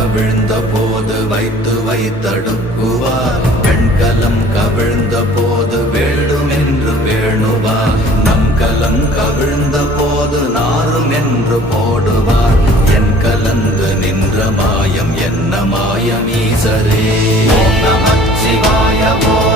கவிழ்ந்த போது வைத்து வைத்தடுக்குவார். பெண்கலம் கவிழ்ந்த போது வேண்டுமென்று வேணுவார். நம் கலம் கவிழ்ந்த போது நாரும் என்று போடுவார். என் கலந்து நின்ற மாயம் என்ன மாயம் ஈசரே. ஓம் நமச்சிவாய.